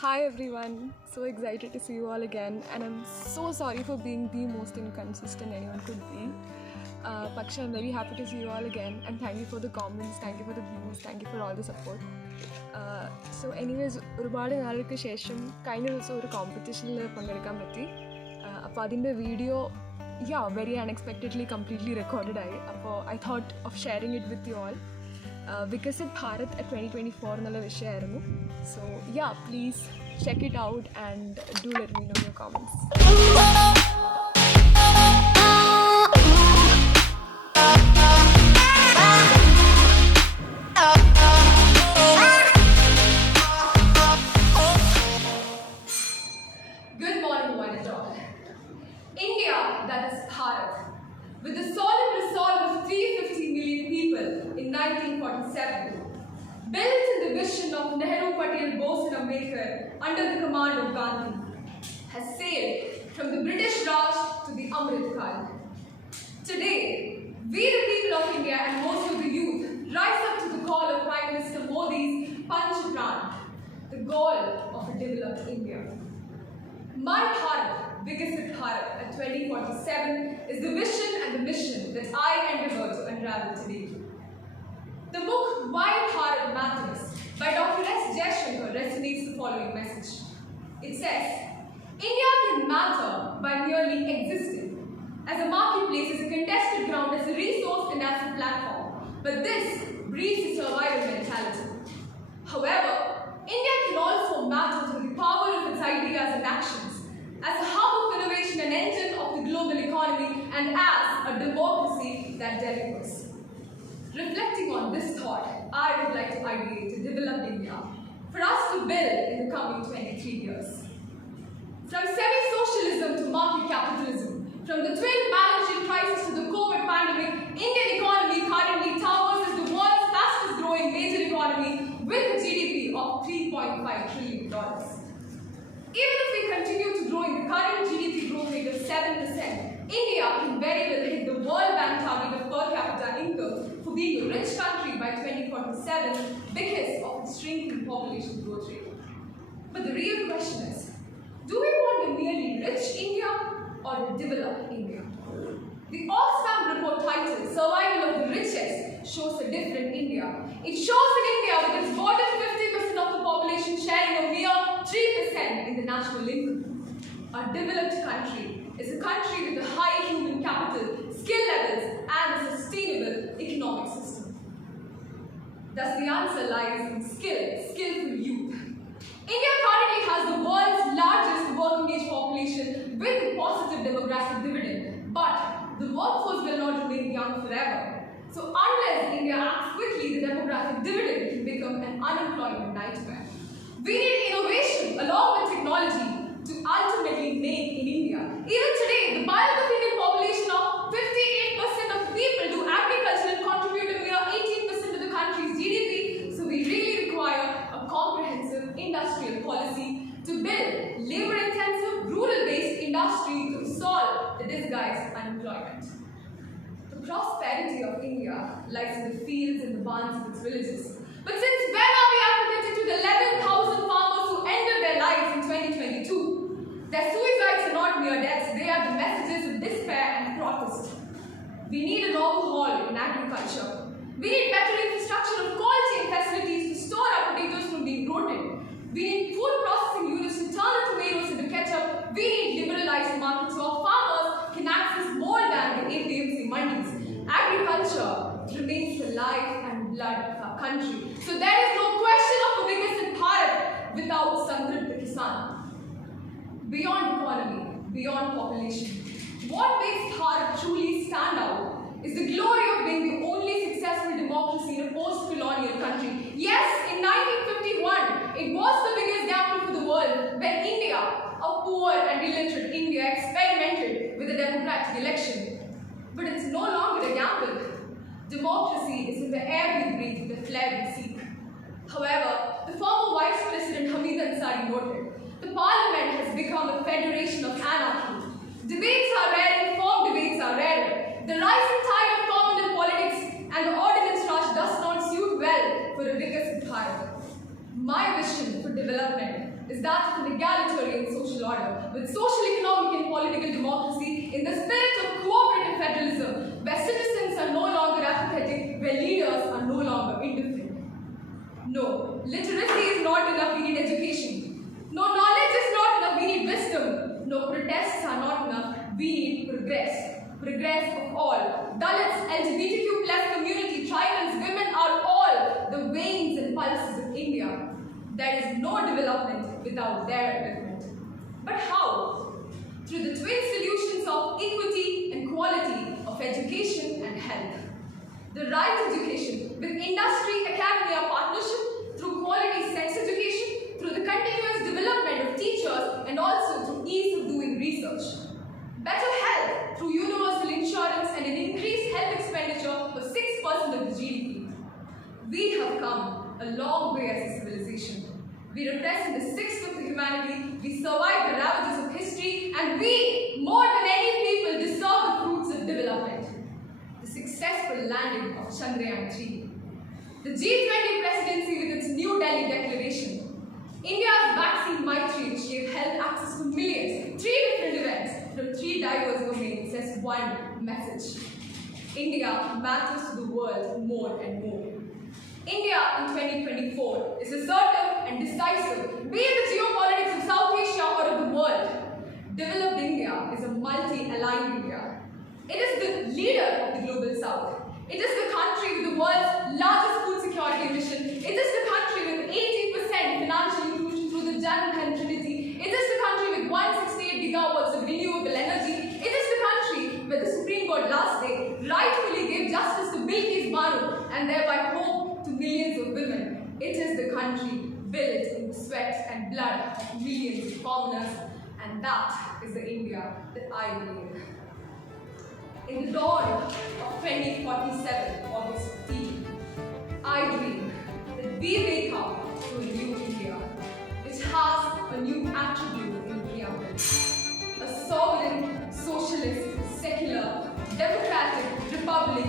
Hi everyone, so excited to see you all again, and I'm so sorry for being the most inconsistent anyone could be. Paksha, I'm very happy to see you all again, and thank you for the comments, thank you for the views, thank you for all the support. So anyways, ഒരുപാട് നാളുകൾക്ക് ശേഷം കഴിഞ്ഞ ദിവസം ഒരു കോമ്പറ്റീഷനിൽ പങ്കെടുക്കാൻ പറ്റി. അപ്പോൾ അതിൻ്റെ video very unexpectedly completely recorded ആയി. അപ്പോൾ I thought of sharing it with you all. Vikasit Bharat at 2024 എന്നുള്ള വിഷയമായിരുന്നു. So please check it out and do let me know your comments. Good morning, one and all. India, that is Bharat, with the solemn resolve of 350 million people in 1947, built in the vision of Nehru, Patel, Bose and Ambedkar under the command of Gandhi, has sailed from the British Raj to the Amrit Kal. Today, we the people of India and most of the youth rise up to the call of Prime Minister Modi's Panchpran, the goal of a developed India. My Bharat, Vikasit Bharat at 2047 is the vision and the mission that I endeavour to unravel today. The book Why Bharat Matters by Dr. S. Jaishankar resonates the following message. It says, India can matter by merely existing, as a marketplace, as a contested ground, as a resource and as a platform. But this breeds a survival mentality. However, India can also matter through the power of its ideas and actions, as a hub of innovation and engine of the global economy, and as a democracy that delivers. Reflecting on this thought, I would like to ideate a developed India for us to build in the coming 23 years. From semi-socialism to market capitalism, from the twin balance sheet crisis to the COVID pandemic, Indian economy currently towers as the world's fastest growing major economy with a GDP of $3.5 trillion. Even if we continue to grow in the current GDP growth rate of 7%, India can very well hit the World Bank target of per capita income for being a rich country by 2047 because of its shrinking population growth rate. But the real question is, do we want a merely rich India or a developed India? The Oxfam report titled Survival of the Richest shows a different India. It shows an India with its bottom 50% of the population sharing a mere 3% in the national income. A developed country is a country with a high human capital, skill levels, and a sustainable economic system. Thus, the answer lies in skillful youth. India currently has the world's largest working age population with a positive demographic dividend, but the workforce will not remain young forever. So unless India acts quickly, the demographic dividend can become an unemployment nightmare. We need innovation along with technology to ultimately make in India. Even today, the bulk of Indian population of 58% of people do agriculture and contribute a mere 18% of the country's GDP. So we really require a comprehensive industrial policy to build labor-intensive, rural-based industry to solve the disguised unemployment. The prosperity of India lies in the fields and the barns of its villages. But since when are we apathetic to the 11,000 farmers who ended their lives in 2022? Their suicides are not mere deaths, they are the messages of despair and protest. We need an overhaul in agriculture. We need better infrastructure of cold chain facilities to store our potatoes from being rotted. We need food processing units to turn the tomatoes into ketchup. We need liberalized markets so our farmers can access more than the APMC mandis. Agriculture remains the life and blood of our country. So there is no question of a Vikasit Bharat without Samriddh Kisan. Beyond economy, beyond population, what makes Bharat truly stand out is the glory of being the only successful democracy in a post-colonial country. Yes, in 1951, it was the biggest gamble for the world when India, a poor and illiterate India, experimented with a democratic election. But it's no longer a gamble. Democracy is in the air we breathe, the flair we seek. However, the former Vice President Hamid Ansari noted, the parliament has become a federation of anarchy. Debates are rare and firm debates are rarer. The rising tide of communal politics and the ordinance rush does not suit well for a Vikasit Bharat. My vision for development is that of an egalitarian social order with social, economic, and political democracy in the spirit of cooperative federalism, where citizens are no longer apathetic, where leaders are no longer indifferent. No, literacy is not enough, we need education. No, knowledge is not enough, we need wisdom. No, protests are not enough, we need progress. Progress of all. Dalits, LGBTQ plus community, tribals, women are all the veins and pulses of India. There is no development without their upliftment. But how? Through the twin solutions of equity and quality of education and health. The right education with industry-academia partnership, through quality sex education, through the continuous development of teachers, and also through ease of doing research. Better health through universal insurance and an increased health expenditure for 6% of the GDP. We have come a long way as a civilization. We represent the sixth of the humanity, we survive the ravages of history, and we, more than any people, deserve the fruits of development. The successful landing of Chandrayaan-3. The G20 presidency with its New Delhi Declaration. India's vaccine Maitri, which gave health access to millions. 3 different events from 3 diverse domains says one message. India matters to the world more and more. India in 2024 is assertive and decisive, be it the geopolitics of South Asia or of the world. Developed India is a multi-aligned India. It is the leader of the global South. It is the country with the world's largest food security mission. It is the country with 80% financial inclusion through the Jan Dhan Trinity. It is the country with 168 gigawatts of renewable energy. It is the country where the Supreme Court last day rightfully gave justice to Bilkis Banu and thereby hope to millions of women. It is the country built in the sweat and blood of millions of commoners, and that is the India that I believe. In the dawn of 2047, August 15, I dream that we wake up to a new India, which has a new attribute in preamble. A sovereign, socialist, secular, democratic republic